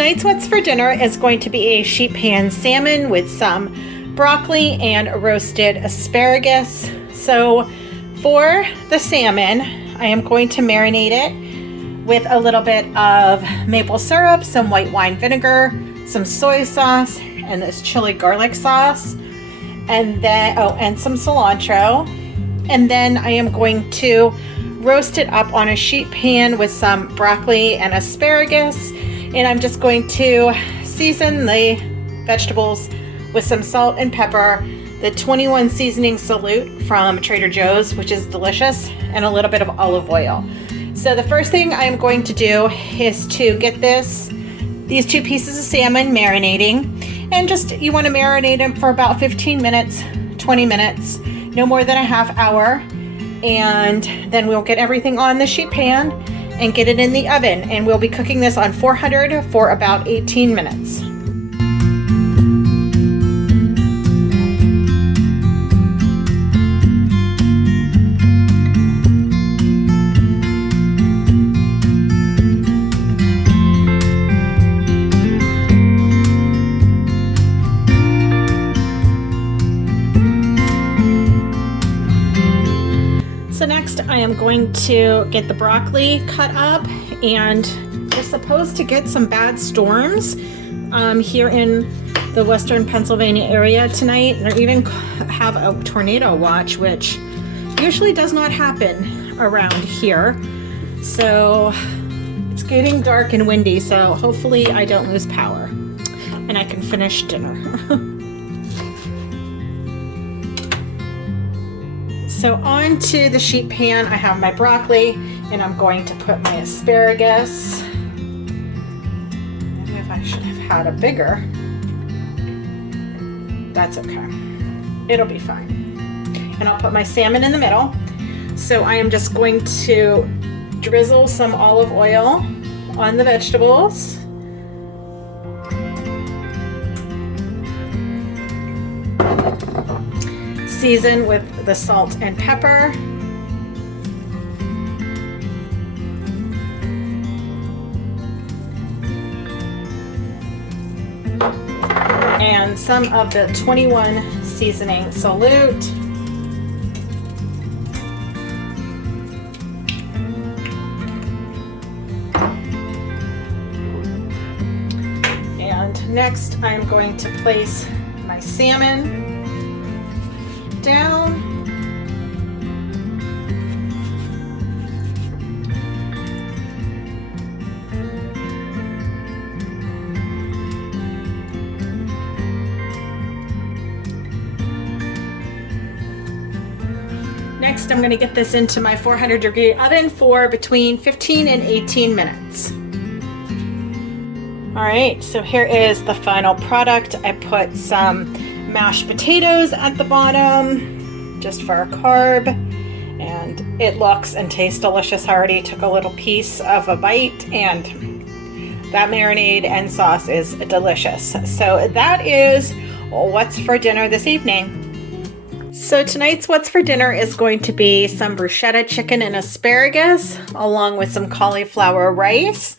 tonight's what's for dinner is going to be a sheet pan salmon with some broccoli and roasted asparagus. So for the salmon, I am going to marinate it with a little bit of maple syrup, some white wine vinegar, some soy sauce, and this chili garlic sauce, and then and some cilantro. And then I am going to roast it up on a sheet pan with some broccoli and asparagus. And I'm just going to season the vegetables with some salt and pepper, the 21 seasoning salute from Trader Joe's, which is delicious, and a little bit of olive oil. So the first thing I'm going to do is to get these two pieces of salmon marinating, and just, you want to marinate them for about 15 minutes, 20 minutes, no more than a half hour. And then we'll get everything on the sheet pan and get it in the oven, and we'll be cooking this on 400 for about 18 minutes. So next I am going to get the broccoli cut up, and we're supposed to get some bad storms here in the western Pennsylvania area tonight, and they even have a tornado watch, which usually does not happen around here. So it's getting dark and windy, so hopefully I don't lose power and I can finish dinner. So onto the sheet pan, I have my broccoli, and I'm going to put my asparagus. Maybe if I should have had a bigger. That's okay. It'll be fine. And I'll put my salmon in the middle. So I am just going to drizzle some olive oil on the vegetables. Season with the salt and pepper. And some of the 21 seasoning salute. And next I'm going to place my salmon down. Next, I'm going to get this into my 400-degree oven for between 15 and 18 minutes. All right, so here is the final product. I put some mashed potatoes at the bottom just for a carb, and it looks and tastes delicious. I already took a little piece of a bite, and that marinade and sauce is delicious. So that is what's for dinner this evening. So tonight's what's for dinner is going to be some bruschetta chicken and asparagus, along with some cauliflower rice.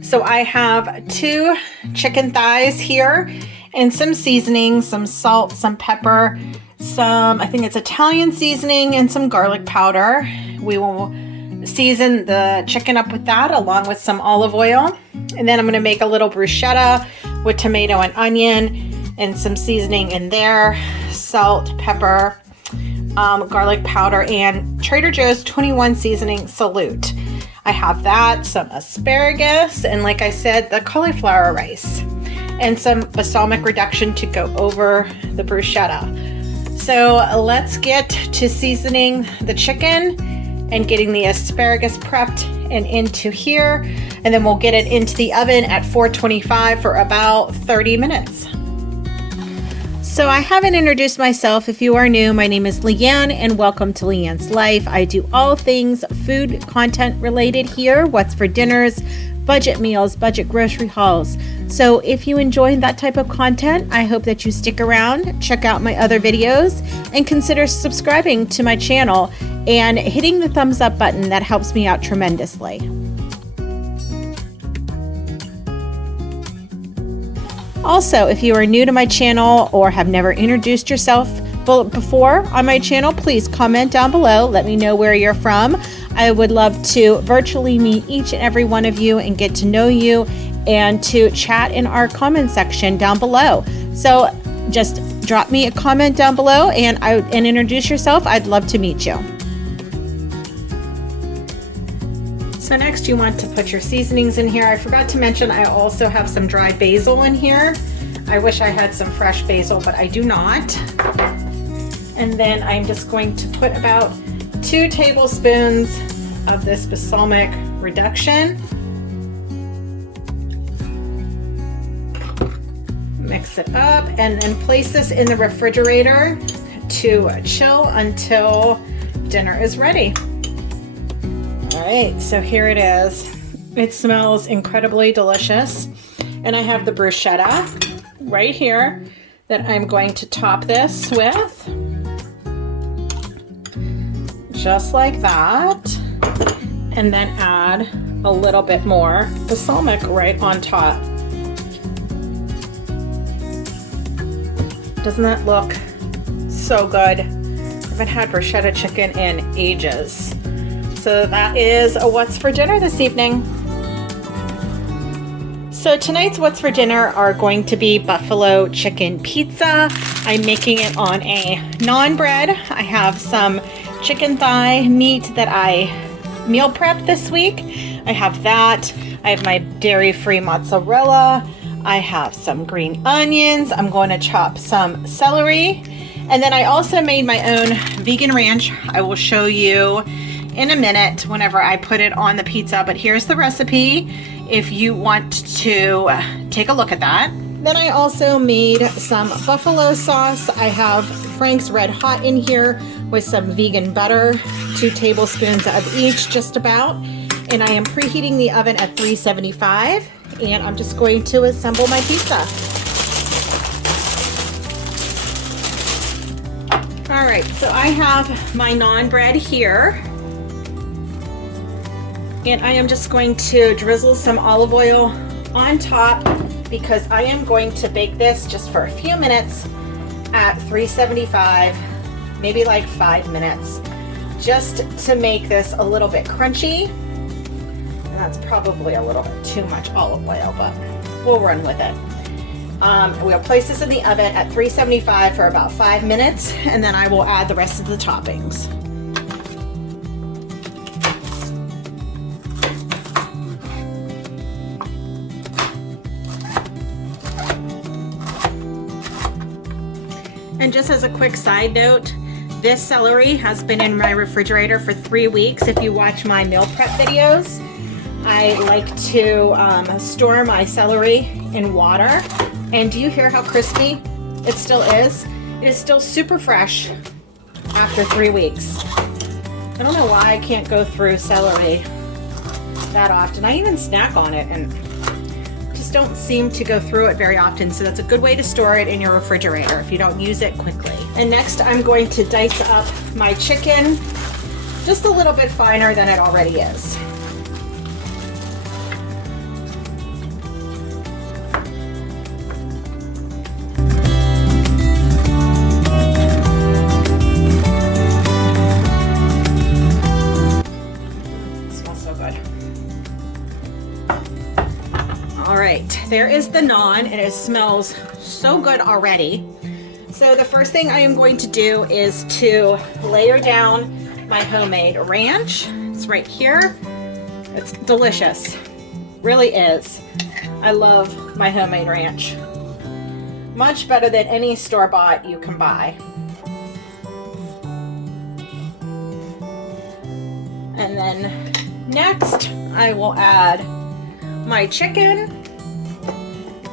So I have 2 chicken thighs here, and some seasoning, some salt, some pepper, some, I think it's Italian seasoning, and some garlic powder. We will season the chicken up with that, along with some olive oil. And then I'm going to make a little bruschetta with tomato and onion and some seasoning in there, salt, pepper, garlic powder, and Trader Joe's 21 seasoning salute. I have that, some asparagus, and like I said, the cauliflower rice, and some balsamic reduction to go over the bruschetta. So let's get to seasoning the chicken and getting the asparagus prepped and into here, and then we'll get it into the oven at 425 for about 30 minutes. So I haven't introduced myself. If you are new, my name is Leanne, and welcome to Leanne's Life. I do all things food content related here, what's for dinners, budget meals, budget grocery hauls. So if you enjoy that type of content, I hope that you stick around, check out my other videos, and consider subscribing to my channel and hitting the thumbs up button. That helps me out tremendously. Also, if you are new to my channel or have never introduced yourself before on my channel, please comment down below. Let me know where you're from. I would love to virtually meet each and every one of you and get to know you and to chat in our comment section down below. So just drop me a comment down below and introduce yourself. I'd love to meet you. So next you want to put your seasonings in here. I forgot to mention I also have some dried basil in here. I wish I had some fresh basil, but I do not. And then I'm just going to put about 2 tablespoons of this balsamic reduction. Mix it up and then place this in the refrigerator to chill until dinner is ready. All right, so here it is. It smells incredibly delicious. And I have the bruschetta right here that I'm going to top this with. Just like that. And then add a little bit more balsamic right on top. Doesn't that look so good? I haven't had bruschetta chicken in ages. So that is a what's for dinner this evening. So tonight's what's for dinner are going to be buffalo chicken pizza. I'm making it on a naan bread. I have some chicken thigh meat that I meal prepped this week. I have that. I have my dairy-free mozzarella. I have some green onions. I'm going to chop some celery. And then I also made my own vegan ranch. I will show you in a minute whenever I put it on the pizza, but here's the recipe if you want to take a look at that. Then I also made some buffalo sauce. I have Frank's Red Hot in here with some vegan butter, 2 tablespoons of each just about. And I am preheating the oven at 375 and I'm just going to assemble my pizza. All right, so I have my naan bread here. And I am just going to drizzle some olive oil on top because I am going to bake this just for a few minutes at 375, maybe like 5 minutes, just to make this a little bit crunchy. And that's probably a little bit too much olive oil, but we'll run with it. We'll place this in the oven at 375 for about 5 minutes, and then I will add the rest of the toppings. And just as a quick side note, this celery has been in my refrigerator for 3 weeks. If you watch my meal prep videos, I like to store my celery in water. And do you hear how crispy it still is? It is still super fresh after 3 weeks. I don't know why I can't go through celery that often. I even snack on it and don't seem to go through it very often, so that's a good way to store it in your refrigerator if you don't use it quickly. And next I'm going to dice up my chicken just a little bit finer than it already is. There is the naan, and it smells so good already. So the first thing I am going to do is to layer down my homemade ranch. It's right here. It's delicious, really is. I love my homemade ranch. Much better than any store-bought you can buy. And then next I will add my chicken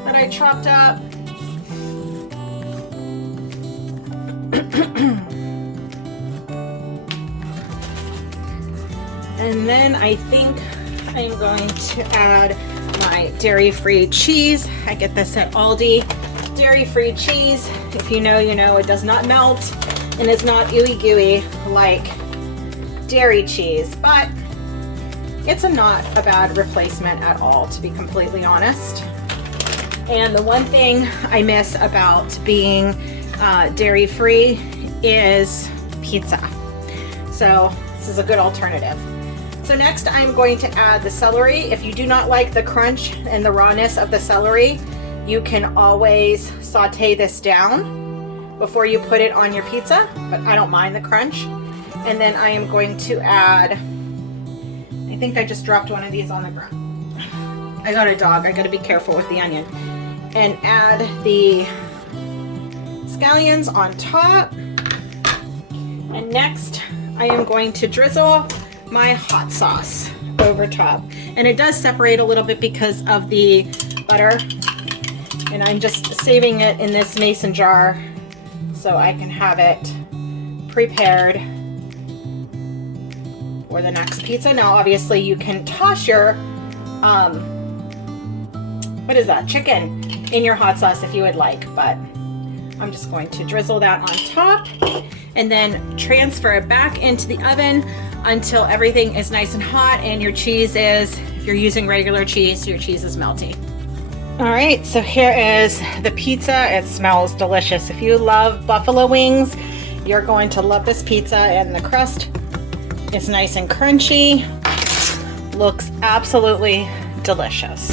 that I chopped up. And then I think I'm going to add my dairy-free cheese. I get this at Aldi. Dairy-free cheese, if you know, you know, it does not melt and it's not ooey gooey like dairy cheese, but it's not a bad replacement at all, to be completely honest. And the one thing I miss about being dairy-free is pizza. So this is a good alternative. So next I'm going to add the celery. If you do not like the crunch and the rawness of the celery, you can always saute this down before you put it on your pizza, but I don't mind the crunch. And then I am going to add, I think I just dropped one of these on the ground. I got a dog, I gotta be careful with the onion. And add the scallions on top. And next I am going to drizzle my hot sauce over top. And it does separate a little bit because of the butter. And I'm just saving it in this mason jar so I can have it prepared for the next pizza. Now obviously you can toss your, what is that, chicken in your hot sauce if you would like, but I'm just going to drizzle that on top and then transfer it back into the oven until everything is nice and hot and your cheese is, if you're using regular cheese, your cheese is melty. All right, so here is the pizza. It smells delicious. If you love buffalo wings, you're going to love this pizza, and the crust is nice and crunchy. Looks absolutely delicious.